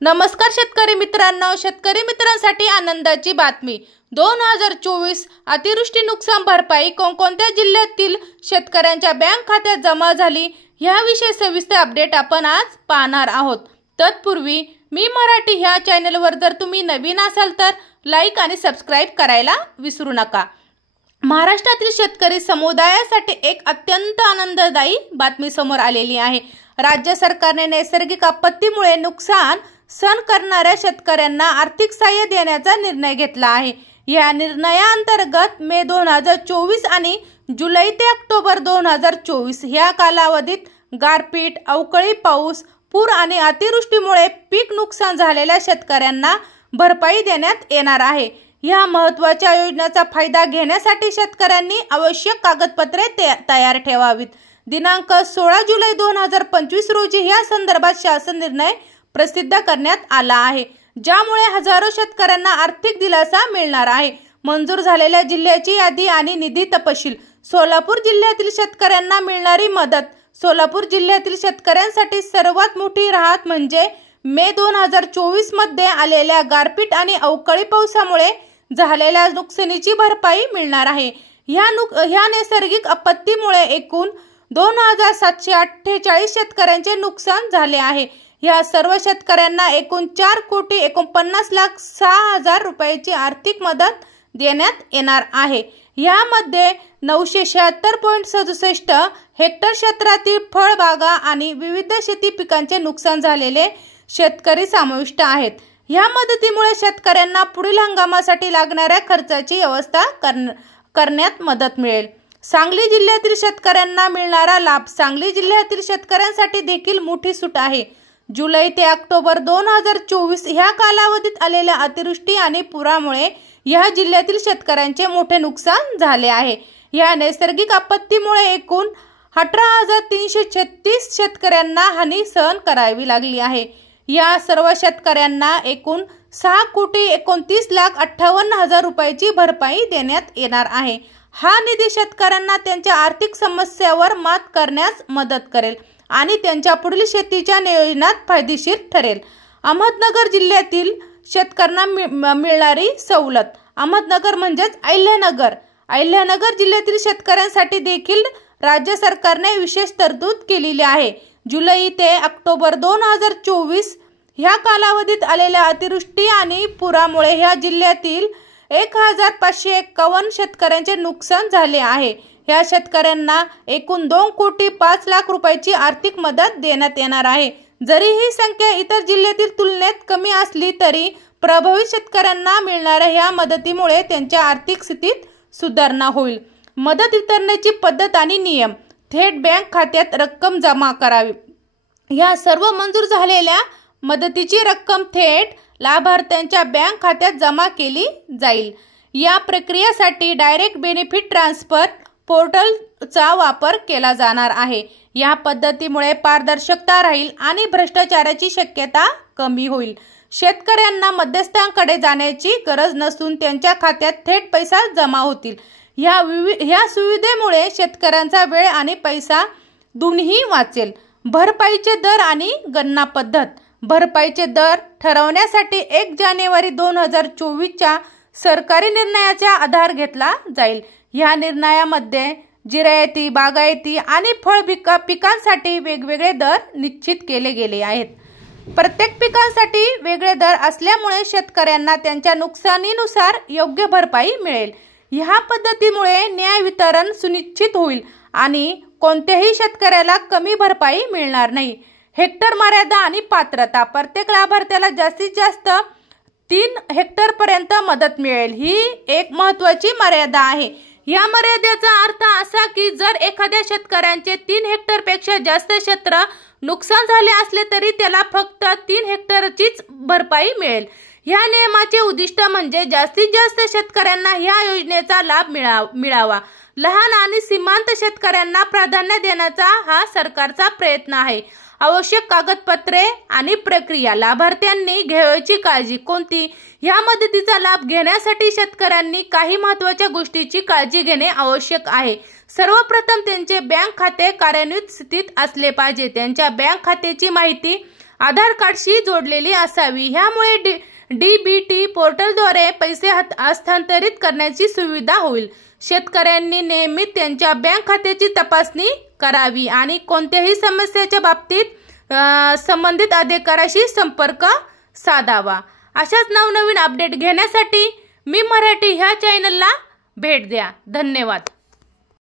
नमस्कार शेतकरी मित्रांनो, शेतकरी मित्रांसाठी आनंदाची बातमी। 2024 अतिवृष्टी नुकसान भरपाई कोणकोणत्या जिल्ह्यातील शेतकऱ्यांच्या बँक खात्यात जमा झाली याविषयी सविस्तर अपडेट आपण आज पाहणार आहोत। तत्पूर्वी मी मराठी ह्या चॅनलवर जर तुम्ही नवीन असाल तर लाईक आणि सबस्क्राइब करायला विसरू नका। महाराष्ट्रातील शेतकरी समुदायासाठी एक अत्यंत आनंददायी बातमी समोर आलेली आहे। राज्य सरकारने नैसर्गिक आपत्तीमुळे नुकसान सहन करणाऱ्या शेतकऱ्यांना आर्थिक सहाय्य देण्याचा निर्णय घेतला आहे। या निर्णयाअंतर्गत मे 2024 आणि जुलै ते ऑक्टोबर 2024 या कालावधीत गारपीट, अवकाळी पाऊस, पूर आणि अतिवृष्टीमुळे पीक नुकसान झालेल्या शेतकऱ्यांना भरपाई देण्यात येणार आहे। या महत्त्वाच्या योजनेचा फायदा घेण्यासाठी शेतकऱ्यांनी आवश्यक कागदपत्रे तयार ठेवावीत। दिनांक 16 जुलै 2025 रोजी या संदर्भात शासन निर्णय प्रसिद्ध करण्यात आला आहे, ज्यामुळे हजारो शेतकऱ्यांना आर्थिक दिलासा मिळणार आहे। मंजूर झालेल्या जिल्ह्याची यादी आणि निधी तपशील। सोलापूर जिल्ह्यातील शेतकऱ्यांना मिळणारी मदत। सोलापूर जिल्ह्यातील शेतकऱ्यांसाठी सर्वात मोठी राहत म्हणजे मे 2024 मध्ये आलेल्या गारपीट आणि अवकाळी पावसामुळे झालेल्या नुकसानीची भरपाई मिळणार आहे। ह्या नैसर्गिक आपत्तीमुळे एकूण 2748 शेतकऱ्यांचे नुकसान झाले आहे। या सर्व शेतकऱ्यांना एकूण 4,49,06,000 रुपयाची आर्थिक मदत देण्यात येणार आहे। यामध्ये 976.67 हेक्टर क्षेत्रातील फळबागा आणि विविध शेती पिकांचे नुकसान झालेले शेतकरी समाविष्ट आहेत। या मदतीमुळे शेतकऱ्यांना पुढील हंगामासाठी लागणाऱ्या खर्चाची व्यवस्था करण्यात मदत मिळेल। सांगली जिल्ह्यातील शेतकऱ्यांना मिळणारा लाभ। सांगली जिल्ह्यातील शेतकऱ्यांसाठी देखील मोठी सूट आहे। जुलै ते ऑक्टोबर 2024 ह्या कालावधीत आलेल्या अतिवृष्टी आणि पुरामुळे या जिल्ह्यातील शेतकऱ्यांचे मोठे नुकसान झाले आहे। या नैसर्गिक आपत्तीमुळे एकूण 18,336 शेतकऱ्यांना हानी सहन करावी लागली आहे। या सर्व शेतकऱ्यांना एकूण 6,29,58,000 रुपयाची भरपाई देण्यात येणार आहे। हा निधी शेतकऱ्यांना त्यांच्या आर्थिक समस्यावर मात करण्यास मदत करेल आणि त्यांच्या पुढील शेतीच्या नियोजनात फायदेशीर ठरेल। अहमदनगर जिल्ह्यातील शेतकऱ्यांना मिळणारी सवलत। अहमदनगर म्हणजेच अहिल्यानगर। अहिल्यानगर जिल्ह्यातील शेतकऱ्यांसाठी देखील राज्य सरकारने विशेष तरतूद केलेली आहे। जुलै ते ऑक्टोबर 2024 ह्या कालावधीत आलेल्या अतिवृष्टी आणि पुरामुळे ह्या जिल्ह्यातील 1,551 शेतकऱ्यांचे नुकसान झाले आहे। या शेतकऱ्यांना एकूण 2,05,00,000 रुपयाची आर्थिक मदत देण्यात येणार आहे। जरी ही संख्या इतर जिल्ह्यातील तुलनेत कमी असली तरी प्रभावित शेतकऱ्यांना मिळणाऱ्या या मदतीमुळे त्यांच्या आर्थिक स्थितीत सुधारणा होईल। मदत वितरणाची पद्धत आणि नियम। थेट बँक खात्यात रक्कम जमा करावी। या सर्व मंजूर झालेल्या मदतीची रक्कम थेट लाभार्थ्यांच्या बँक खात्यात जमा केली जाईल। या प्रक्रियेसाठी डायरेक्ट बेनिफिट ट्रान्सफर पोर्टलचा वापर केला जाणार आहे। या पद्धतीमुळे पारदर्शकता राहील आणि भ्रष्टाचाराची शक्यता कमी होईल। शेतकऱ्यांना मध्यस्थांकडे जाण्याची गरज नसून त्यांच्या खात्यात थेट पैसा जमा होतील। या सुविधेमुळे शेतकऱ्यांचा वेळ आणि पैसा दोन्ही वाचेल। भरपाईचे दर आणि गणना पद्धत। भरपाईचे दर ठरवण्यासाठी 1 जानेवारी 2024 च्या सरकारी निर्णयाचा आधार घेतला जाईल। या निर्णयामध्ये जिरायती, बागायती आणि फळ पिकांसाठी वेगवेगळे दर निश्चित केले गेले आहेत। प्रत्येक पिकांसाठी वेगळे दर असल्यामुळे शेतकऱ्यांना त्यांच्या नुकसानीनुसार योग्य भरपाई मिळेल। ह्या पद्धतीमुळे न्याय वितरण सुनिश्चित होईल आणि कोणत्याही शेतकऱ्याला कमी भरपाई मिळणार नाही। हेक्टर मर्यादा आणि पात्रता। प्रत्येक लाभार्थ्याला जास्तीत जास्त 3 हेक्टर पर्यंत मदत मिळेल, ही एक महत्त्वाची मर्यादा आहे। या मर्यादेचा अर्थ असा की जर एखाद्या शेतकऱ्यांचे 3 हेक्टर पेक्षा जास्त क्षेत्र नुकसान झाले असले तरी त्याला फक्त 3 हेक्टरचीच भरपाई मिळेल। या नियमाचे उद्दिष्ट म्हणजे जास्तीत जास्त शेतकऱ्यांना या योजनेचा लाभ मिळावा। लहान आणि सीमांत शेतकऱ्यांना प्राधान्य देण्याचा हा सरकारचा प्रयत्न आहे। आवश्यक कागदपत्रे आणि प्रक्रिया। लाभार्थ्यांनी घ्यावयाची काळजी कोणती? या मदतीचा लाभ घेण्यासाठी शेतकऱ्यांनी काही महत्त्वाच्या गोष्टींची काळजी घेणे आवश्यक आहे। सर्वप्रथम त्यांचे बँक खाते कार्यान्वित स्थितीत असले पाहिजे। त्यांच्या बँक खात्याची माहिती आधार कार्डशी जोडलेली असावी। ह्यामुळे डीबीटी पोर्टलद्वारे पैसे हस्तांतरित करण्याची सुविधा होईल। शेतकऱ्यांनी नेहमी त्यांच्या बँक खात्याची तपासणी करावी आणि कोणत्याही समस्येच्या बाबतीत संबंधित अधिकाऱ्याशी संपर्क साधावा। अशाच नवनवीन अपडेट घेण्यासाठी मी मराठी ह्या चॅनलला भेट द्या। धन्यवाद।